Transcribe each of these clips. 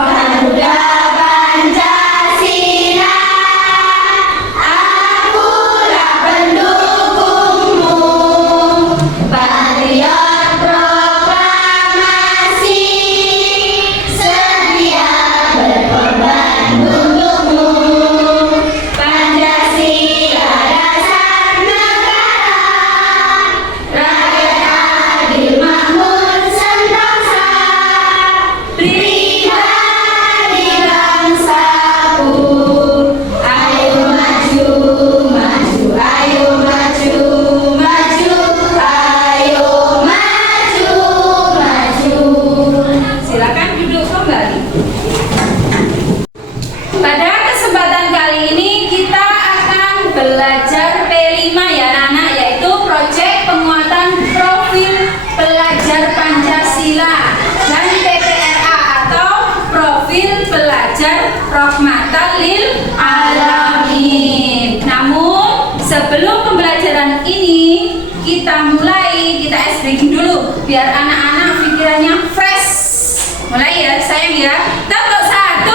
Pemuda Pancasila, akulah pendukungmu, patriot proklamasi, sedia berkorban untukmu. Pancasila dasar negara, rakyat adil makmur sentosa, pribadi bangsaku. Ayo maju, maju, ayo maju, maju, ayo maju, maju. Silakan duduk kembali. Pada kesempatan kali ini kita akan belajar P5 ya anak-anak, yaitu proyek penguatan profil pelajar Pancasila dan PPRA atau profil pelajar rahmatan lil alamin. Namun sebelum pembelajaran ini kita ice breaking dulu biar anak-anak pikirannya fresh. Mulai ya sayang ya. Tepuk 1,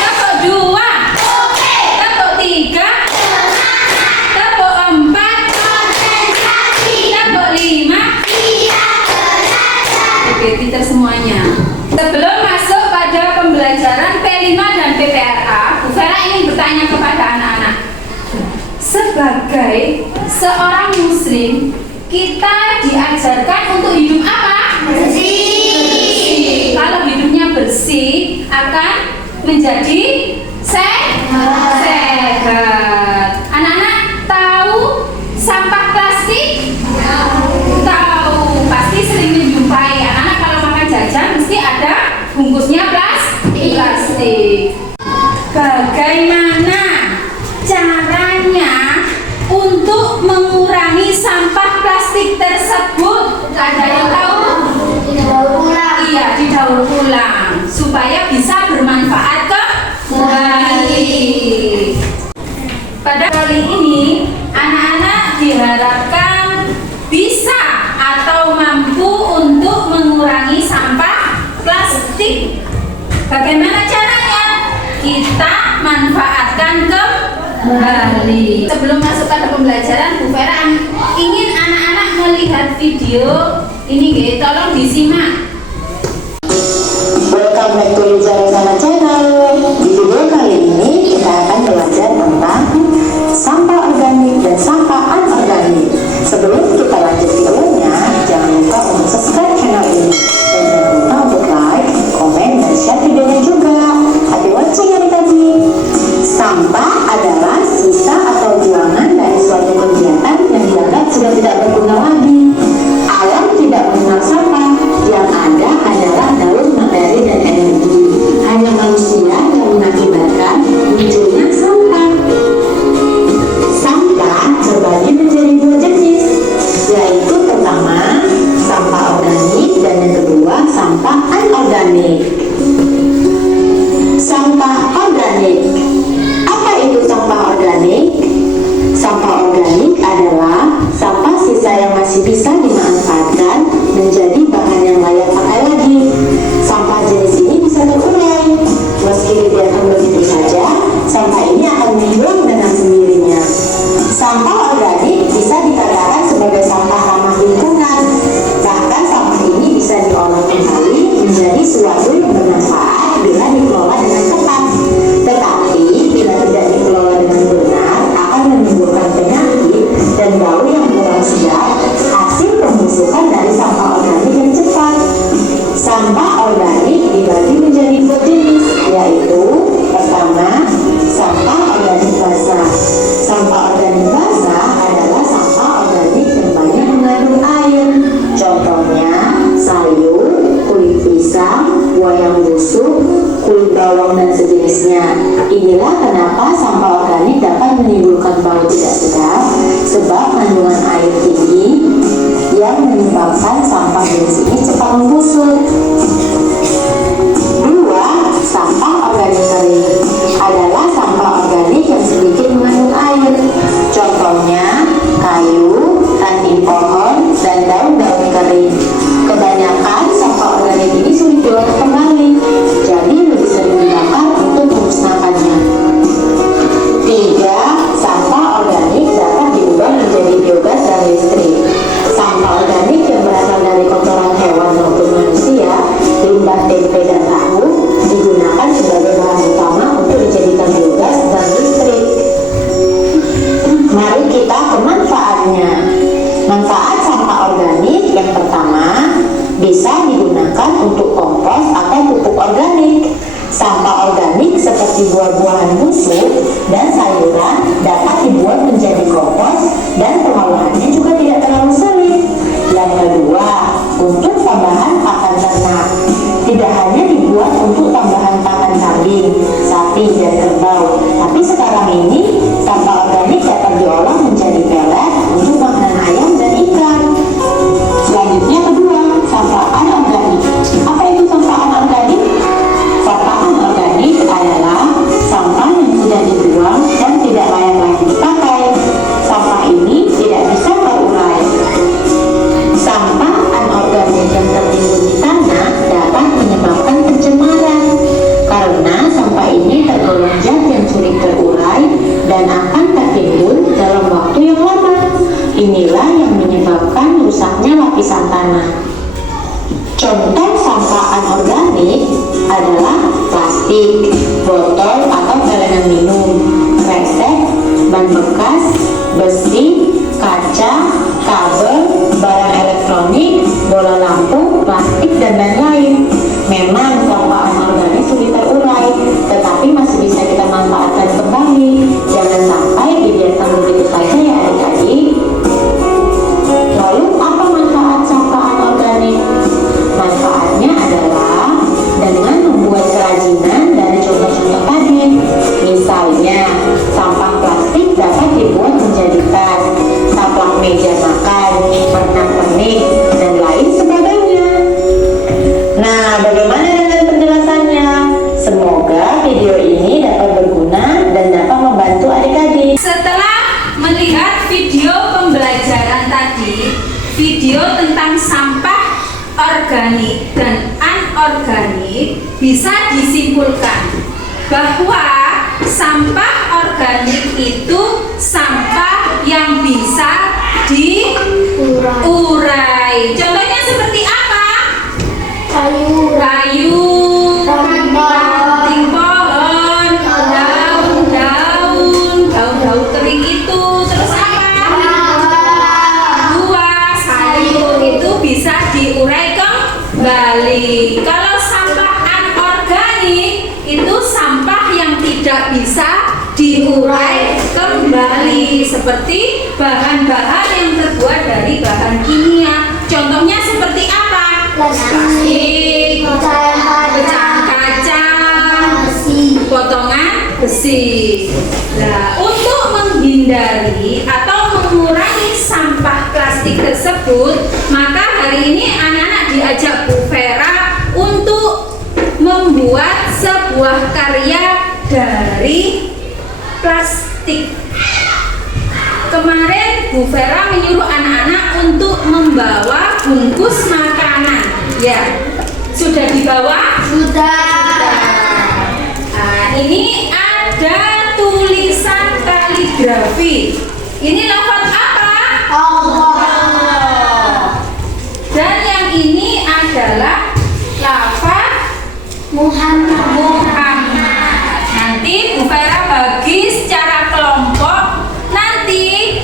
tepuk 2, tepuk 3, tepuk 4, tepuk 5. Oke, pinter semuanya. Sebelum masuk pada pembelajaran P5 dan PPRA, Bu Vera ingin bertanya kepada anak-anak. Sebagai seorang muslim, kita diajarkan untuk hidup apa? Bersih. Kalau hidupnya bersih, akan menjadi sehat. Anak-anak tahu sampah plastik? Tahu, pasti sering menjumpai. Anak-anak kalau makan jajan mesti ada bungkusnya plastik. Bagaimana caranya untuk mengurangi sampah plastik tersebut? Ada yang tahu? Iya, didaur ulang supaya bisa bermanfaat kembali. Pada kali ini anak-anak diharapkan bisa atau mampu untuk mengurangi sampah plastik. Bagaimana caranya? Kita manfaatkan kembali. Sebelum masuk pada pembelajaran, Bu Vera ingin anak-anak melihat video ini, tolong disimak. Welcome back to Liza Sana Channel. Di video kali ini kita akan belajar tentang sampah organik dan sampah anorganik. Sebelum kita lanjut videonya, jangan lupa untuk subscribe channel ini dan jangan lupa untuk like, komen, dan share videonya juga. Happy watching adik-adik. Sampah adalah sisa atau buangan dari suatu kegiatan yang dianggap sudah tidak berguna lagi. Alam tidak mengenal sampah, yang ada adalah daur materi dan energi. Hanya manusia yang mengakibatkan munculnya sampah. Sampah terbagi menjadi dua jenis, yaitu pertama sampah organik dan yang kedua sampah anorganik. Sampah organik. Apa itu sampah organik? Sampah organik adalah sampah sisa yang masih bisa dimanfaatkan menjadi bahan yang layak pakai lagi. Sampah jenis ini bisa terurai. Meski dibiarkan begitu saja, sampah ini akan menghilang dengan sendirinya. Sampah organik bisa dikatakan sebagai sampah ramah lingkungan. Bahkan sampah ini bisa diolah kembali menjadi sesuatu yang bermanfaat bila dikelola dengan tepat. Tetapi bila tidak dikelola dengan benar, akan menimbulkan penyakit dan bau yang kurang sedap, hasil pembusukan dari sampah organik yang cepat. Sampah organik dibagi menjadi dua jenis, yaitu pertama, sampah organik basah. Sampah organik basah adalah sampah organik yang banyak mengandung air. Contohnya sayur, kulit pisang, wayang busuk, kulit bawang dan sejenisnya. Inilah kenapa sampah organik dapat menimbulkan bau tidak sedap, sebab kandungan air tinggi yang menyebabkan sampah jenis ini cepat membusuk. Dua, sampah organik kering adalah sampah organik yang sedikit mengandung air. Contohnya kayu, ranting pohon, dan daun-daun kering. Kebanyakan sampah organik ini sulit diolah kembali, jadi lebih Sampah organik seperti buah-buahan busuk dan sayuran dapat dibuat menjadi kompos dan pengolahannya juga tidak terlalu sulit. Yang kedua, untuk tambahan pakan ternak. Tidak hanya dibuat untuk tambahan pakan kambing, sapi, dan kerbau, tapi sekarang ini sampah organik dapat diolah menjadi pelet untuk makanan ayam dan ikan. Selanjutnya kedua, sampah anorganik. Apa itu sampah anorganik? Sampah anorganik adalah sampah yang sudah dibuang dan tidak layak lagi dipakai. Sampah ini tidak bisa terurai. Sampah anorganik yang tertimbun di tanah dapat menyebabkan pencemaran karena sampah ini tergolong zat yang sulit terurai dan akan tertimbun dalam waktu yang lama. Inilah yang menyebabkan rusaknya lapisan tanah. Contoh sampah anorganik adalah plastik, botol atau celengan minum, kresek, ban bekas, besi, kaca, kabel, barang elektronik, bola lampu, plastik, dan lain-lain. Memang sampah anorganik sulit terurai, tetapi masih bisa kita manfaatkan kembali. Jangan sampai dibiarkan begitu saja ya adik-adik. Lalu apa manfaat sampah anorganik? Manfaatnya adalah dengan membuat kerajinan dari contoh-contoh tadi. Misalnya, sampah plastik dapat dibuat menjadi tas, taplak meja makan, pernak-pernik, dan lain sebagainya. Nah, bagaimana dengan penjelasannya? Semoga video ini dapat berguna dan dapat membantu adik-adik. Setelah melihat video pembelajaran tadi, video tentang sampah organik dan anorganik, bisa disimpulkan bahwa sampah organik itu sampah yang bisa diurai. Contohnya seperti apa? Kayu, ranting pohon, daun kering itu, terus apa? Buah, sayur itu bisa diurai kembali. Kalau sampah anorganik itu sampah yang tidak bisa diurai kembali, seperti bahan-bahan yang terbuat dari bahan kimia. Contohnya seperti apa? Plastik, pecahan kaca, potongan besi. Nah, untuk menghindari atau mengurangi sampah plastik tersebut, maka hari ini anak-anak diajak Bu Vera untuk membuat sebuah karya dari plastik. Kemarin Bu Vera menyuruh anak-anak untuk membawa bungkus makanan. Ya, sudah dibawa? Sudah. Nah, ini ada tulisan kaligrafi. Ini lafaz apa? Allah. Dan yang ini adalah lafaz Muhammad. Nanti Bu Vera bagi secara kelompok. Nanti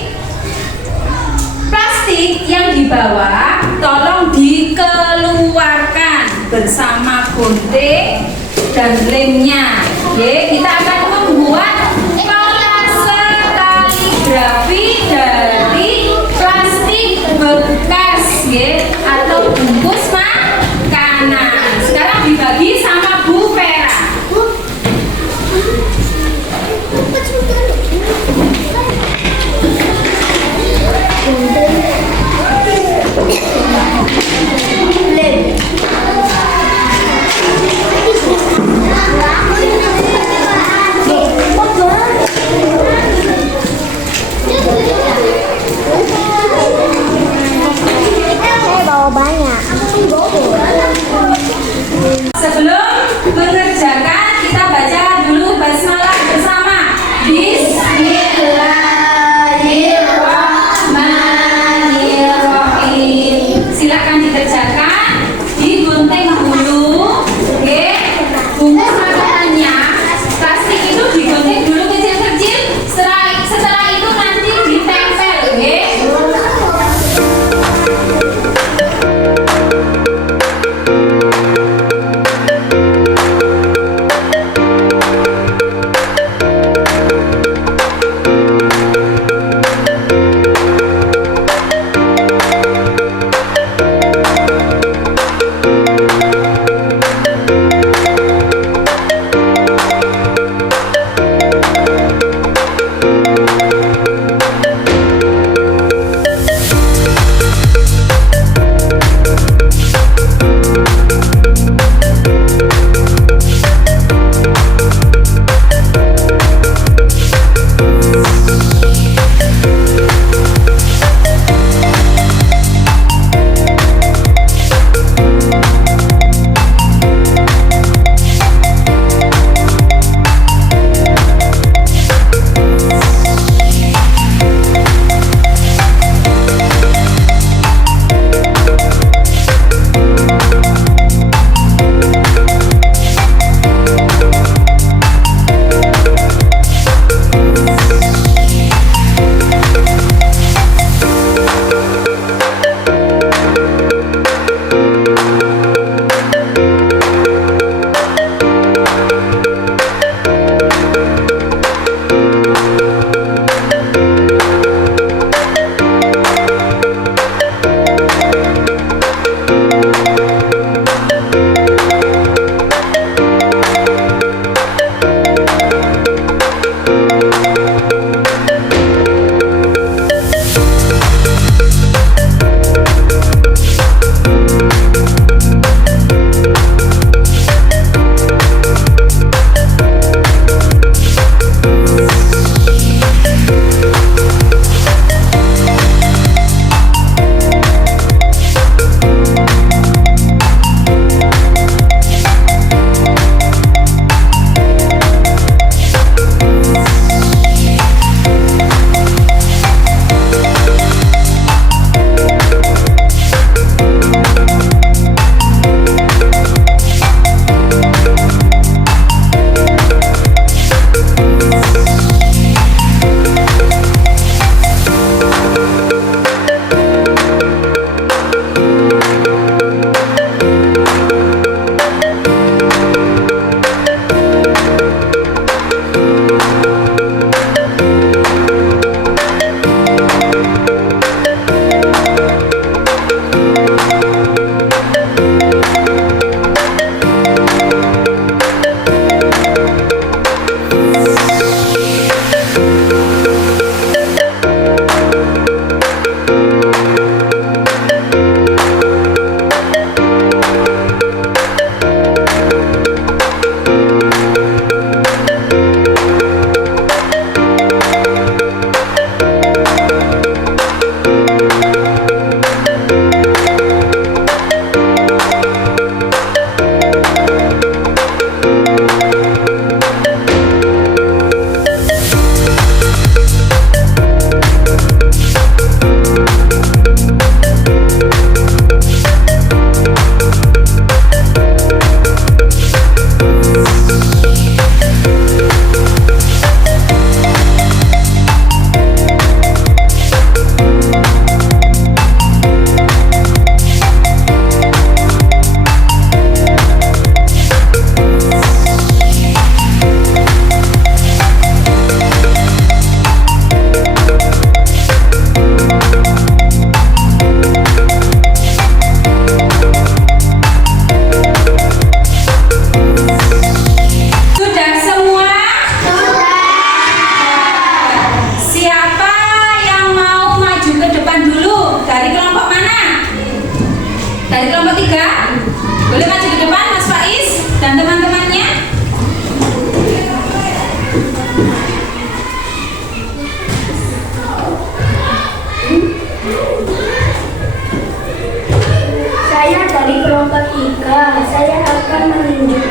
plastik yang dibawa tolong dikeluarkan bersama gunting dan lemnya. Oke, kita akan membuat kolase kaligrafi dari plastik bekas, atau bungkus makanan. Sekarang dibagi sama Bu Vera.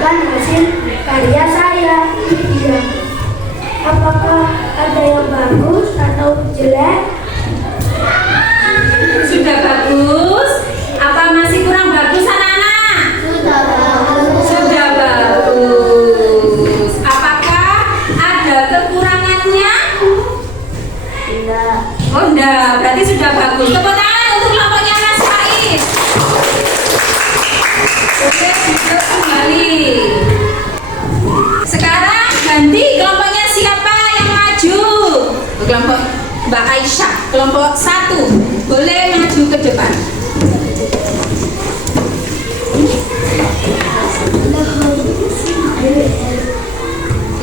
menunjukkan hasil karya saya. Iya. Apakah ada yang bagus atau jelek? Sudah bagus. Apa masih kurang bagus anak-anak? Sudah bagus. Apakah ada kekurangannya? Tidak. Oh enggak, berarti sudah bagus. Tepuk tangan untuk kelompoknya Mas Faiz. Oke, duduk kembali. Sekarang ganti kelompoknya siapa yang maju? Kelompok Mbak Aisyah, kelompok 1 boleh maju ke depan.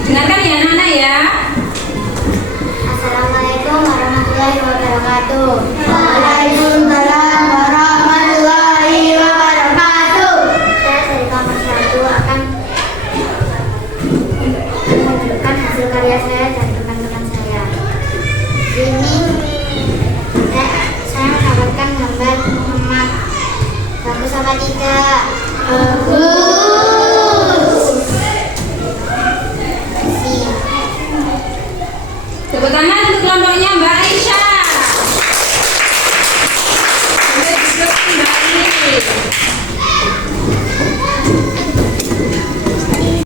Dengarkan ya anak-anak ya. Assalamualaikum warahmatullahi wabarakatuh. Waalaikumsalam warahmatullahi wabarakatuh. Saya dari kelompok 1 akan menunjukkan hasil karya saya dan teman-teman saya. Ini saya mendapatkan gambar Muhammad. Bagus apa tidak? Bagus. Tepuk tangan untuk kelompoknya Mbak Aisyah. Boleh duduk kembali.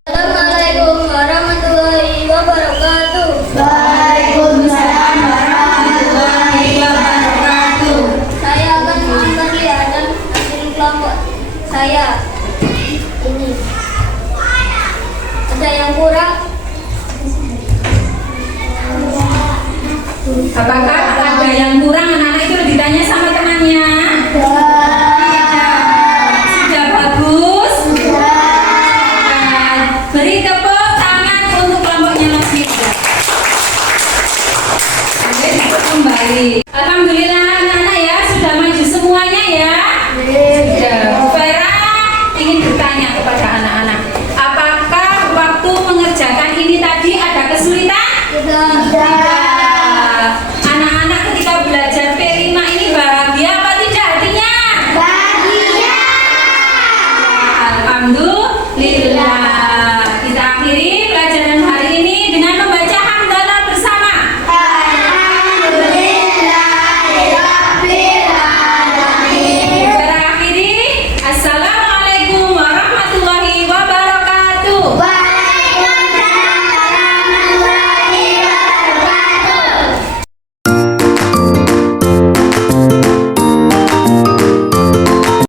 Assalamualaikum warahmatullahi wabarakatuh. Waalaikumsalam warahmatullahi wabarakatuh. Saya akan memperlihatkan hasil kelompok saya. Ini ada yang kurang. Apakah ada yang kurang? Anak-anak itu ditanya sama temannya. Sudah bagus. Beri tepuk tangan untuk kelompoknya Mas Mirza. Oke, duduk kembali. Alhamdulillah.